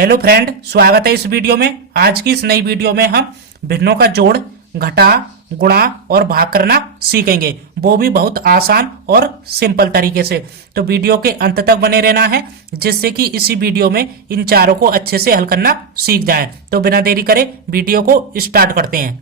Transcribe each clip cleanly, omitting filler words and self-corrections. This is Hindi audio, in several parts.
हेलो फ्रेंड, स्वागत है इस वीडियो में। आज की इस नई वीडियो में हम भिन्नों का जोड़, घटा, गुणा और भाग करना सीखेंगे, वो भी बहुत आसान और सिंपल तरीके से। तो वीडियो के अंत तक बने रहना है, जिससे कि इसी वीडियो में इन चारों को अच्छे से हल करना सीख जाएं। तो बिना देरी करे वीडियो को स्टार्ट करते हैं।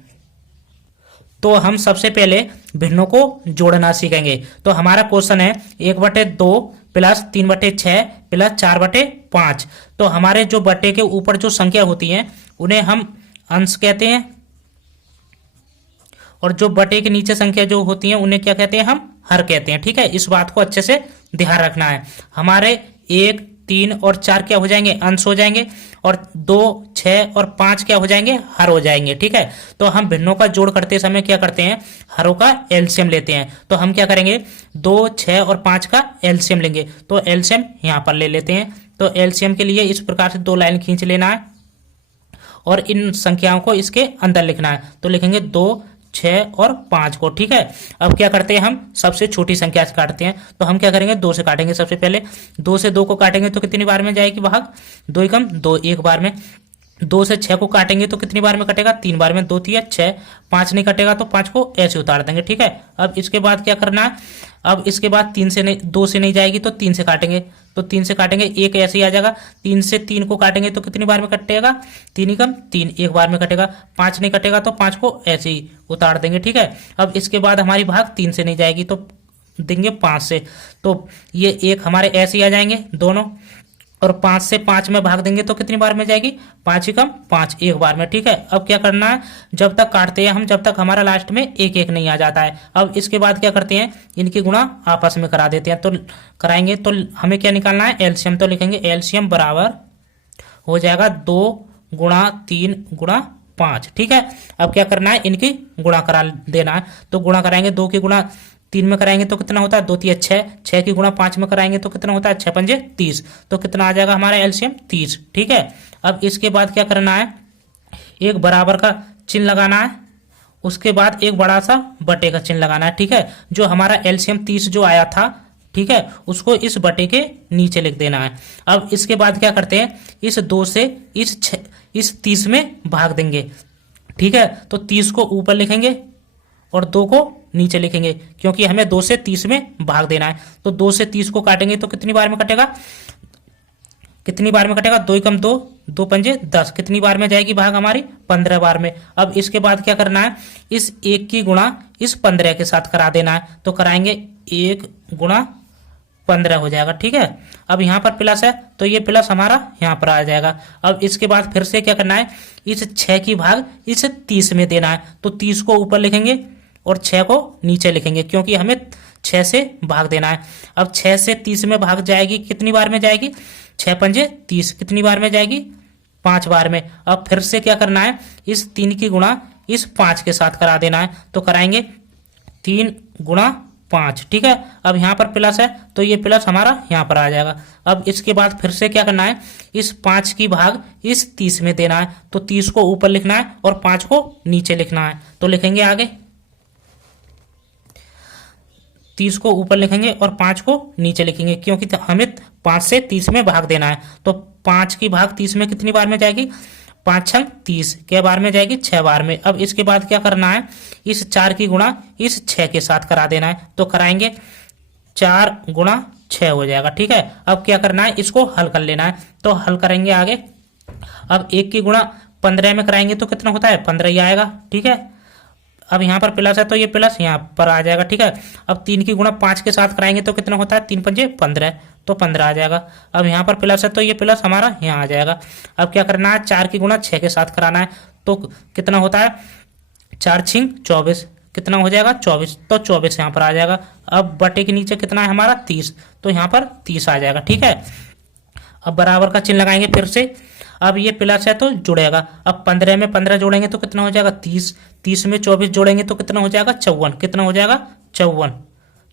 तो हम सबसे पहले भिन्नों को जोड़ना सीखेंगे। तो हमारा क्वेश्चन है 1/2 प्लस 3/6 प्लस 4/5। तो हमारे जो बटे के ऊपर जो संख्या होती है उन्हें हम अंश कहते हैं, और जो बटे के नीचे संख्या जो होती है उन्हें क्या कहते हैं, हम हर कहते हैं। ठीक है, इस बात को अच्छे से ध्यान रखना है। हमारे 1, 3 और 4 क्या हो जाएंगे, अंश हो जाएंगे, और 2, 6 और 5 क्या हो जाएंगे, हर हो जाएंगे। ठीक है, तो हम भिन्नों का जोड़ करते समय क्या करते हैं, हरों का एलसीएम लेते हैं। तो हम क्या करेंगे, 2, 6 और 5 का एलसीएम लेंगे। तो एलसीएम यहां पर ले लेते हैं। तो एलसीएम के लिए इस प्रकार से 2 लाइन खींच लेना है और इन संख्याओं को इसके अंदर लिखना है। तो लिखेंगे 2, 6 और 5 को। ठीक है, अब क्या करते हैं, हम सबसे छोटी संख्या से काटते हैं। तो हम क्या करेंगे, 2 से काटेंगे। सबसे पहले 2 से 2 को काटेंगे तो कितनी बार में जाएगी भाग, 2 एकम 2, एक बार में। 2 से 6 को काटेंगे तो कितनी बार में कटेगा, 3 बार में। 2 3 6, 5 नहीं कटेगा तो 5 को ऐसे उतार देंगे। ठीक है, अब इसके बाद क्या करना है, अब इसके बाद 3 से नहीं, 2 से नहीं जाएगी तो 3 से काटेंगे। तो 3 से काटेंगे, एक ऐसे ही आ जाएगा। 3 से 3 को काटेंगे तो कितनी बार में कटेगा, 3 एकम 3, एक बार में कटेगा। 5 नहीं कटेगा तो 5 को ऐसे ही उतार देंगे। ठीक है, अब इसके बाद हमारी भाग 3 से नहीं जाएगी तो देंगे 5 से। तो ये एक हमारे ऐसे ही आ जाएंगे दोनों, और 5 से 5 में भाग देंगे तो कितनी बार में जाएगी, 5 एकम 5, एक बार में। ठीक है, अब क्या करना है, जब तक काटते हैं हम, जब तक हमारा लास्ट में एक एक नहीं आ जाता है। अब इसके बाद क्या करते हैं, इनकी गुणा आपस में करा देते हैं। तो कराएंगे तो हमें क्या निकालना है, एलसीएम। तो लिखेंगे एलसीएम बराबर हो जाएगा 2 गुणा 3 गुणा 5। ठीक है, अब क्या करना है, इनकी गुणा करा देना है। तो गुणा कराएंगे, 2 की गुणा 3 में कराएंगे तो कितना होता है, 2 3 6, 6 की गुणा 5 में कराएंगे तो कितना होता है, 6 पंजे 30। तो कितना आ जाएगा हमारा एलसीएम, 30। ठीक है, अब इसके बाद क्या करना है, एक बराबर का चिन्ह लगाना है, उसके बाद एक बड़ा सा बटे का चिन्ह लगाना है। ठीक है, जो हमारा एलसीएम 30 जो आया था, ठीक है, उसको इस बटे के नीचे लिख देना है। अब इसके बाद क्या करते हैं, इस 2 से इस 30 में भाग देंगे। ठीक है, तो 30 को ऊपर लिखेंगे और 2 को नीचे लिखेंगे, क्योंकि हमें 2 से 30 में भाग देना है। तो 2 से 30 को काटेंगे तो कितनी बार में कटेगा, 2 एकम 2, 2 पंजे 10, कितनी बार में जाएगी भाग हमारी, 15 बार में। अब इसके बाद क्या करना है, इस 1 की गुणा इस 15 के साथ करा देना है। तो कराएंगे 1 गुणा 15 हो जाएगा। ठीक है, अब यहाँ पर प्लस है तो ये प्लस हमारा यहाँ पर आ जाएगा। अब इसके बाद फिर से क्या करना है, इस 6 की भाग इस 30 में देना है। तो 30 को ऊपर लिखेंगे और 6 को नीचे लिखेंगे, क्योंकि हमें 6 से भाग देना है। अब 6 से 30 में भाग जाएगी, कितनी बार में जाएगी, 6 पंजे 30, कितनी बार में जाएगी, 5 बार में। अब फिर से क्या करना है, इस 3 की गुणा इस 5 के साथ करा देना है। तो कराएंगे 3 गुणा 5। ठीक है, अब यहाँ पर प्लस है तो ये प्लस हमारा यहाँ पर आ जाएगा। अब इसके बाद फिर से क्या करना है, इस 5 की भाग इस 30 में देना है। तो 30 को ऊपर लिखना है और 5 को नीचे लिखना है। तो लिखेंगे आगे, 30 को ऊपर लिखेंगे और 5 को नीचे लिखेंगे, क्योंकि हमें 5 से 30 में भाग देना है। तो 5 की भाग 30 में कितनी बार में जाएगी, 5 छंग 30, क्या बार में जाएगी, 6 बार में। अब इसके बाद क्या करना है, इस 4 की गुणा इस 6 के साथ करा देना है। तो कराएंगे 4 गुणा 6 हो जाएगा। ठीक है, अब क्या करना है, इसको हल कर लेना है। तो हल करेंगे आगे। अब 1 की गुणा 15 में कराएंगे तो कितना होता है, 15 ही आएगा। ठीक है, अब यहाँ पर प्लस है तो ये प्लस यहाँ पर आ जाएगा। ठीक है, अब 3 की गुणा 5 के साथ कराएंगे तो कितना होता है, 3 पंजे 15, तो 15 आ जाएगा। अब यहाँ पर प्लस है तो ये प्लस हमारा यहाँ आ जाएगा। अब क्या करना है, 4 की गुणा 6 के साथ कराना है। तो कितना होता है, 4 छिंग 24, कितना हो जाएगा, 24, तो 24 यहाँ पर आ जाएगा। अब बटे के नीचे कितना है हमारा, 30, तो यहाँ पर 30 आ जाएगा। ठीक है, अब बराबर का चिन्ह लगाएंगे फिर से। अब ये प्लस है तो जुड़ेगा। अब 15 में 15 जोड़ेंगे तो कितना हो जाएगा, 30, 30 में 24 जोड़ेंगे तो कितना हो जाएगा, 54, कितना हो जाएगा, 54,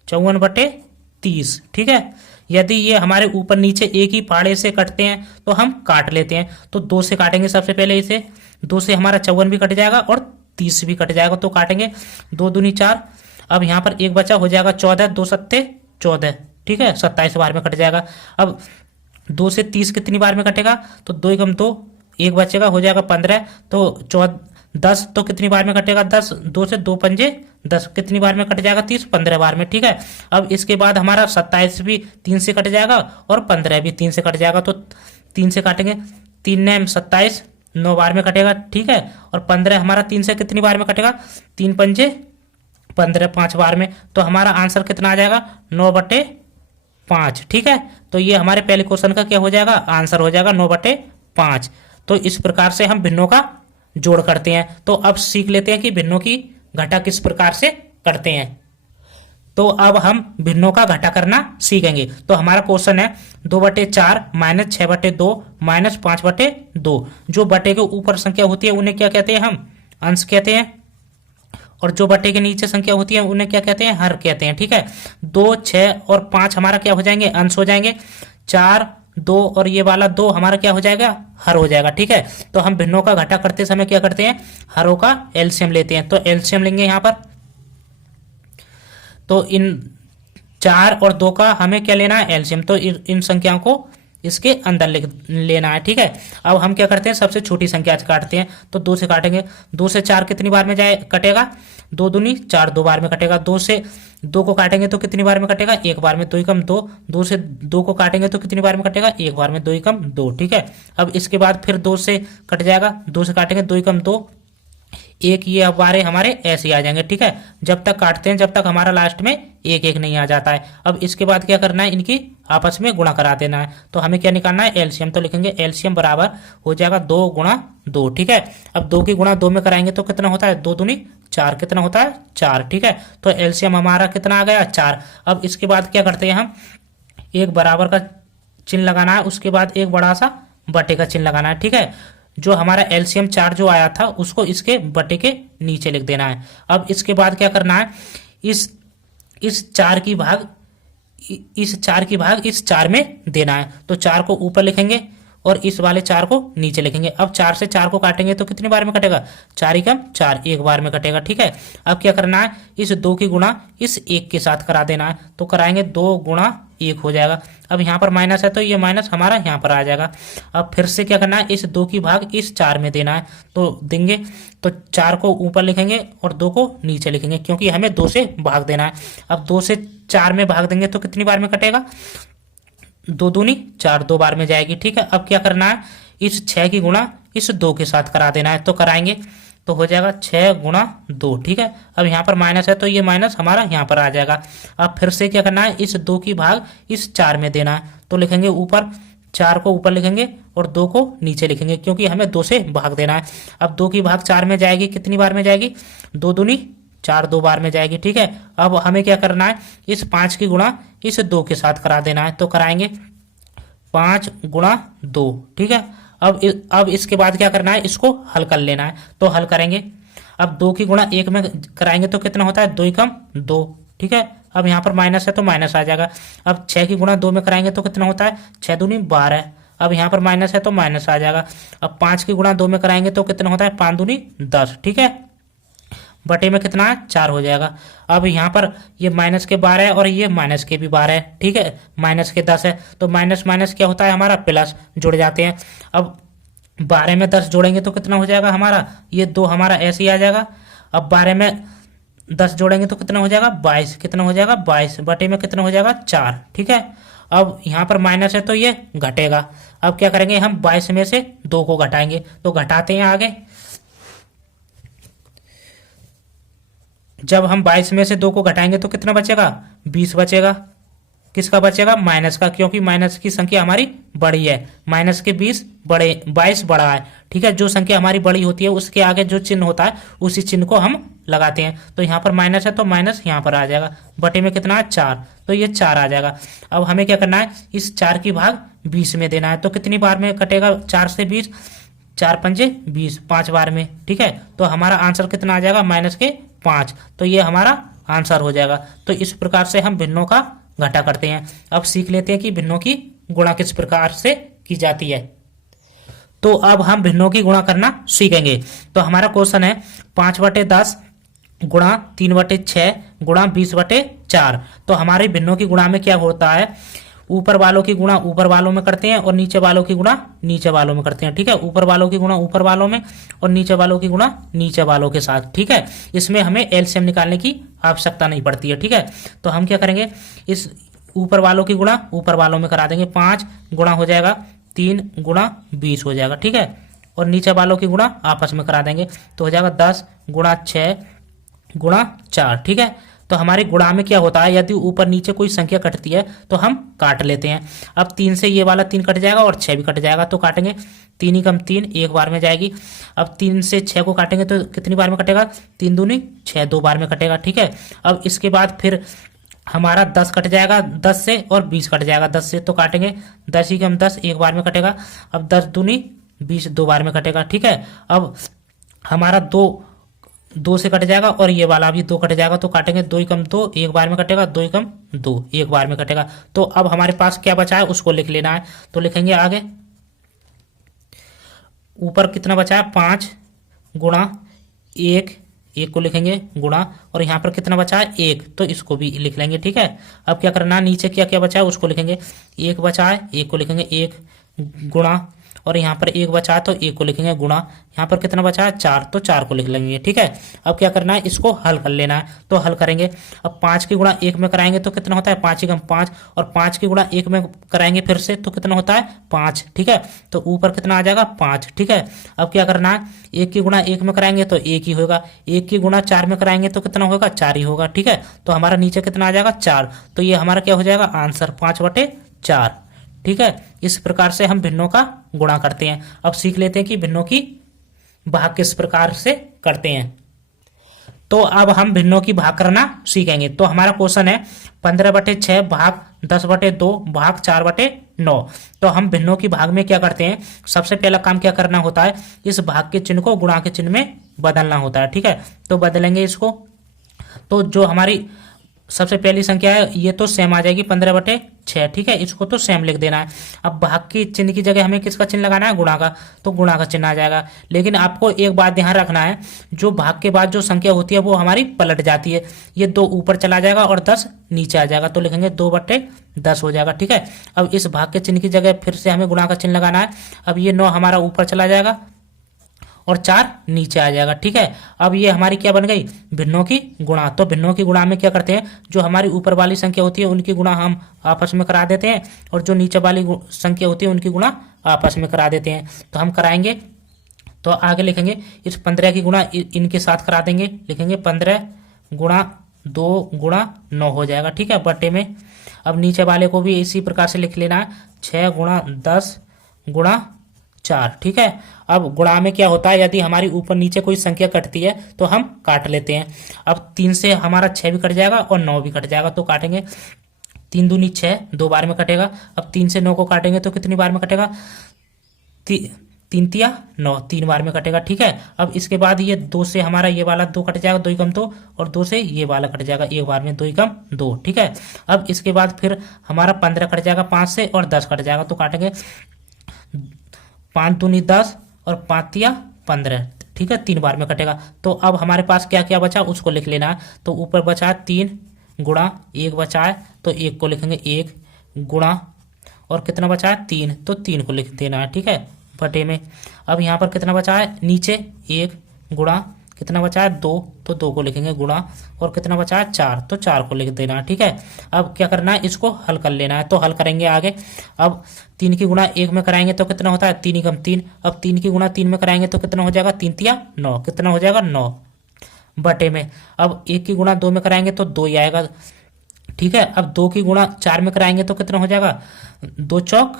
54/30। ठीक है, यदि ये हमारे ऊपर नीचे एक ही फाड़े से कटते हैं तो हम काट लेते हैं। तो 2 से काटेंगे सबसे पहले इसे, 2 से हमारा 54 भी कट जाएगा और 30 भी कट जाएगा। तो काटेंगे 2 दूनी 4। अब यहाँ पर एक बचा, हो जाएगा 14, 2 सत्ते 14। ठीक है, 27 बार में कट जाएगा। अब 2 से 30 कितनी बार में कटेगा, तो 2 एकम 2, 1 बचेगा, हो जाएगा 15, तो 10 तो कितनी बार में कटेगा, 10, 2 से 2 पंजे 10, कितनी बार में कट जाएगा, 30, 15 बार में, ठीक है। अब इसके बाद हमारा 27 भी 3 से कट जाएगा और 15 भी 3 से कट जाएगा, तो 3 से काटेंगे, 3 ने 27, 9 बार में कटेगा, ठीक है। और 15 हमारा 3 से कितनी बार में कटेगा, 3 पंजे 15, 5 बार में, तो हमारा आंसर कितना आ जाएगा, 9/5, ठीक है। तो ये हमारे पहले क्वेश्चन का क्या हो जाएगा, आंसर हो जाएगा 9/5। तो इस प्रकार से हम भिन्नों का जोड़ करते हैं। तो अब सीख लेते हैं कि भिन्नों की घटा किस प्रकार से करते हैं। तो अब हम भिन्नों का घटा करना सीखेंगे। तो हमारा क्वेश्चन है 2/4 - 6/2 - 5/2। जो बटे के ऊपर संख्या होती है उन्हें क्या कहते हैं, हम अंश कहते हैं, और जो बटे के नीचे संख्या होती है उन्हें क्या कहते हैं, हर कहते हैं, ठीक है। 2, 6 और 5 हमारा क्या हो जाएंगे, अंश हो जाएंगे। 4, 2 और ये वाला 2 हमारा क्या हो जाएगा, हर हो जाएगा, ठीक है। तो हम भिन्नों का घटा करते समय क्या करते हैं, हरों का एलसीएम लेते हैं। तो एलसीएम लेंगे यहाँ पर, तो इन 4 और 2 का हमें क्या लेना है, एलसीएम। तो इन संख्याओं को इसके अंदर लेना है, ठीक है। अब हम क्या करते हैं, सबसे छोटी संख्या से काटते हैं। तो 2 से काटेंगे, 2 से 4 कितनी बार में जाए कटेगा, 2 दूनी 4, 2 बार में कटेगा। 2 से 2 को काटेंगे तो कितनी बार में कटेगा, 1 बार में, 2 एकम 2। 2 से 2 को काटेंगे तो कितनी बार में कटेगा, 1 बार में, 2 एकम 2, ठीक है। अब इसके बाद फिर 2 से कट जाएगा, 2 से काटेंगे 2 एकम 2, 1, ये बारे हमारे ऐसे ही आ जाएंगे, ठीक है। जब तक काटते हैं जब तक हमारा लास्ट में 1 1 नहीं आ जाता है। अब इसके बाद क्या करना है, इनकी आपस में गुणा करा देना है। तो हमें क्या निकालना है, एलसीएम। तो लिखेंगे एलसीएम बराबर हो जाएगा 2 × 2, ठीक है। अब 2 की गुणा 2 में कराएंगे तो कितना होता है, 2 दूनी 4, कितना होता है 4, ठीक है। तो एलसीएम हमारा कितना आ गया, 4। अब इसके बाद क्या करते हैं, हम एक बराबर का चिन्ह लगाना है, उसके बाद एक बड़ा सा बटे का चिन्ह लगाना है, ठीक है। जो हमारा एलसीएम 4 जो आया था उसको इसके बटे के नीचे लिख देना है। अब इसके बाद क्या करना है, इस 4 की भाग इस 4 में देना है। तो 4 को ऊपर लिखेंगे और इस वाले 4 को नीचे लिखेंगे। अब 4 से 4 को काटेंगे तो कितनी बार में कटेगा, 4 एकम 4, 1 बार में कटेगा, ठीक है। अब क्या करना है, इस 2 की गुणा इस 1 के साथ करा देना है। तो कराएंगे 2 × 1 हो जाएगा। अब यहाँ पर माइनस है तो ये माइनस हमारा यहाँ पर आ जाएगा। अब फिर से क्या करना है, इस 2 की भाग इस 4 में देना है। तो देंगे तो 4 को ऊपर लिखेंगे और 2 को नीचे लिखेंगे, क्योंकि हमें 2 से भाग देना है। अब 2 से 4 में भाग देंगे तो कितनी बार में कटेगा, 2 दूनी 4, 2 बार में जाएगी, ठीक है। अब क्या करना है, इस 6 की गुणा इस 2 के साथ करा देना है। तो कराएंगे तो हो जाएगा 6 × 2, ठीक है। अब यहाँ पर माइनस है तो ये माइनस हमारा यहाँ पर आ जाएगा। अब फिर से क्या करना है, इस 2 की भाग इस 4 में देना है। तो लिखेंगे ऊपर, 4 को ऊपर लिखेंगे और 2 को नीचे लिखेंगे, क्योंकि हमें 2 से भाग देना है। अब 2 की भाग 4 में जाएगी, कितनी बार में जाएगी, 2 दूनी 4, 2 बार में जाएगी, ठीक है। अब हमें क्या करना है, इस 5 की गुणा इस 2 के साथ करा देना है। तो कराएंगे 5 × 2, ठीक है। अब इसके बाद क्या करना है, इसको हल कर लेना है। तो हल करेंगे, अब 2 की गुणा 1 में कराएंगे तो कितना होता है, 2 एकम 2, ठीक है। अब यहाँ पर माइनस है तो माइनस आ जाएगा। अब 6 की गुणा 2 में कराएंगे तो कितना होता है, 6 दूनी 12। अब यहाँ पर माइनस है तो माइनस आ जाएगा। अब 5 की गुणा 2 में कराएंगे तो कितना होता है, 5 दूनी 10, ठीक है। बटे में कितना है, 4 हो जाएगा। अब यहाँ पर ये माइनस के 12 है और ये माइनस के भी 12 है, ठीक है। माइनस के 10 है तो माइनस माइनस क्या होता है हमारा, प्लस, जुड़ जाते हैं। अब 12 में 10 जोड़ेंगे तो कितना हो जाएगा हमारा, ये 2 हमारा ऐसे ही आ जाएगा। अब 12 में 10 जोड़ेंगे तो कितना हो जाएगा, 22, कितना हो जाएगा 22, बटे में कितना हो जाएगा 4, ठीक है। अब यहाँ पर माइनस है तो ये घटेगा। अब क्या करेंगे, हम 22 में से 2 को घटाएंगे। तो घटाते हैं आगे, जब हम 22 में से 2 को घटाएंगे तो कितना बचेगा, 20 बचेगा। किसका बचेगा, माइनस का, क्योंकि माइनस की संख्या हमारी बड़ी है। माइनस के 22 बड़ा है, ठीक है। जो संख्या हमारी बड़ी होती है उसके आगे जो चिन्ह होता है उसी चिन्ह को हम लगाते हैं। तो यहाँ पर माइनस है तो माइनस यहाँ पर आ जाएगा। बटे में कितना है, 4, तो ये 4 आ जाएगा। अब हमें क्या करना है, इस 4 की भाग 20 में देना है। तो कितनी बार में कटेगा, 4 से 20, 4 पंजे 20, 5 बार में, ठीक है। तो हमारा आंसर कितना आ जाएगा, -5। तो ये हमारा आंसर हो जाएगा। तो इस प्रकार से हम भिन्नों का घटा करते हैं। अब सीख लेते हैं कि भिन्नों की गुणा किस प्रकार से की जाती है। तो अब हम भिन्नों की गुणा करना सीखेंगे। तो हमारा क्वेश्चन है 5/10 गुणा 3/6 गुणा 20/4। तो हमारे भिन्नों की गुणा में क्या होता है, ऊपर वालों की गुणा ऊपर वालों में करते हैं और नीचे वालों की गुणा नीचे वालों में करते हैं, ठीक है। ऊपर वालों की गुणा ऊपर वालों में और नीचे वालों की गुणा नीचे वालों के साथ, ठीक है। इसमें हमें एलसीएम निकालने की आवश्यकता नहीं पड़ती है, ठीक है। तो हम क्या करेंगे, इस ऊपर वालों की गुणा ऊपर वालों में करा देंगे। 5 गुणा हो जाएगा 3 गुणा 20 हो जाएगा, ठीक है। और नीचे वालों की गुणा आपस में करा देंगे तो हो जाएगा 10 गुणा 6 गुणा 4, ठीक है। तो हमारे गुणा में क्या होता है, यदि ऊपर नीचे कोई संख्या कटती है तो हम काट लेते हैं। अब 3 से ये वाला 3 कट जाएगा और 6 भी कट जाएगा, तो काटेंगे 3 ही कम 3 एक बार में जाएगी। अब 3 से 6 को काटेंगे तो कितनी बार में कटेगा, 3 दूनी 6 2 बार में कटेगा, ठीक है। अब इसके बाद फिर हमारा 10 कट जाएगा 10 से और 20 कट जाएगा 10 से, तो काटेंगे 10 ही कम 10 एक बार में कटेगा। अब 10 दूनी 20 2 बार में कटेगा, ठीक है। अब हमारा 2 से कट जाएगा और ये वाला भी 2 कट जाएगा, तो काटेंगे 2 ही कम 2 एक बार में कटेगा, 2 ही कम 2 एक बार में कटेगा। तो अब हमारे पास क्या बचा है उसको लिख लेना है, तो लिखेंगे आगे ऊपर कितना बचा है 5 गुणा 1 को लिखेंगे गुणा, और यहाँ पर कितना बचा है 1, तो इसको भी लिख लेंगे, ठीक है। अब क्या करना है, नीचे क्या क्या बचा है उसको लिखेंगे। 1 बचा है 1 को लिखेंगे 1 गुणा, और यहाँ पर 1 बचा है तो 1 को लिखेंगे गुणा। यहाँ पर कितना बचा है 4, तो 4 को लिख लेंगे, ठीक है। अब क्या करना है, इसको हल कर लेना है, तो हल करेंगे। अब 5 की गुणा 1 में कराएंगे तो कितना होता है 5 ही कम 5, और 5 की गुणा 1 में कराएंगे फिर से तो कितना होता है 5, ठीक है। तो ऊपर कितना आ जाएगा 5, ठीक है। अब क्या करना है, 1 की गुणा 1 में कराएंगे तो 1 ही होगा, 1 की गुणा 4 में कराएंगे तो कितना होगा 4 ही होगा, ठीक है। तो हमारा नीचे कितना आ जाएगा 4, तो ये हमारा क्या हो जाएगा आंसर 5/4, ठीक है। इस प्रकार से हम भिन्नों का गुणा करते हैं। अब सीख लेते हैं कि भिन्नों की भाग किस प्रकार से करते हैं। तो अब हम भिन्नों की भाग करना सीखेंगे। तो हमारा क्वेश्चन है 15/6 भाग 10/2 भाग 4/9। तो हम भिन्नों की भाग में क्या करते हैं, सबसे पहला काम क्या करना होता है, इस भाग के चिन्ह को गुणा के चिन्ह में बदलना होता है, ठीक है। तो बदलेंगे इसको, तो जो हमारी सबसे पहली संख्या है ये तो सेम आ जाएगी 15/6, ठीक है। इसको तो सेम लिख देना है। अब भाग के चिन्ह की जगह हमें किसका चिन्ह लगाना है, गुणा का, तो गुणा का चिन्ह आ जाएगा। लेकिन आपको एक बात ध्यान रखना है, जो भाग के बाद जो संख्या होती है वो हमारी पलट जाती है। ये 2 ऊपर चला जाएगा और 10 नीचे आ जाएगा, तो लिखेंगे 2/10 हो जाएगा, ठीक है। अब इस भाग के चिन्ह की जगह फिर से हमें गुणा का चिन्ह लगाना है। अब ये 9 हमारा ऊपर चला जाएगा और 4 नीचे आ जाएगा, ठीक है। अब ये हमारी क्या बन गई, भिन्नों की गुणा। तो भिन्नों की गुणा में क्या करते हैं, जो हमारी ऊपर वाली संख्या होती है उनकी गुणा हम आपस में करा देते हैं, और जो नीचे वाली संख्या होती है उनकी गुणा आपस में करा देते हैं। तो हम कराएंगे, तो आगे लिखेंगे इस 15 की गुणा इनके साथ करा देंगे, लिखेंगे 15 गुणा 2 गुणा 9 हो जाएगा, ठीक है, बटे में। अब नीचे वाले को भी इसी प्रकार से लिख लेना है 6 गुणा 10 गुणा 4, ठीक है। अब गुणा में क्या होता है, यदि हमारी ऊपर नीचे कोई संख्या कटती है तो हम काट लेते हैं। अब 3 से हमारा 6 भी कट जाएगा और 9 भी कट जाएगा, तो काटेंगे 3 दूनी 6 2 बार में कटेगा। अब 3 से 9 को काटेंगे तो कितनी बार में कटेगा, 3 तिया 9 3 बार में कटेगा, ठीक है। अब इसके बाद ये 2 से हमारा ये वाला 2 कट जाएगा, 2 ही कम 2, और 2 से ये वाला कट जाएगा एक बार में, 2 ही कम 2, ठीक है। अब इसके बाद फिर हमारा 15 कट जाएगा 5 से और 10 कट जाएगा, तो काटेंगे 5 दूनी 10 और 5 तिया 15, ठीक है, 3 बार में कटेगा। तो अब हमारे पास क्या क्या बचा उसको लिख लेना है। तो ऊपर बचा 3 गुणा 1 बचा है, तो 1 को लिखेंगे 1 गुणा, और कितना बचा है 3, तो 3 को लिख देना है, ठीक है, बटे में। अब यहाँ पर कितना बचा है, नीचे 1 गुणा कितना बचा है 2, तो 2 को लिखेंगे गुणा, और कितना बचा है 4, तो 4 को लिख देना है, ठीक है। अब क्या करना है, इसको हल कर लेना है, तो हल करेंगे आगे। अब 3 की गुणा 1 में कराएंगे तो कितना होता है 3 ही कम 3। अब 3 की गुणा 3 में कराएंगे तो कितना हो जाएगा 3 तिया 9, कितना हो जाएगा 9 बटे में। अब 1 की गुणा 2 में कराएंगे तो 2 ही आएगा, ठीक है। अब 2 की गुणा 4 में कराएंगे तो कितना हो जाएगा 2 चौक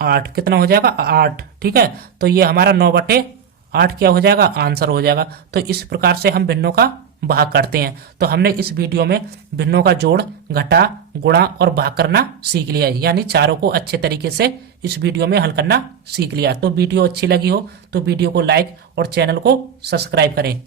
8, कितना हो जाएगा 8, ठीक है। तो ये हमारा 9/8 क्या हो जाएगा आंसर हो जाएगा। तो इस प्रकार से हम भिन्नों का भाग करते हैं। तो हमने इस वीडियो में भिन्नों का जोड़, घटा, गुणा और भाग करना सीख लिया है, यानी चारों को अच्छे तरीके से इस वीडियो में हल करना सीख लिया। तो वीडियो अच्छी लगी हो तो वीडियो को लाइक और चैनल को सब्सक्राइब करें।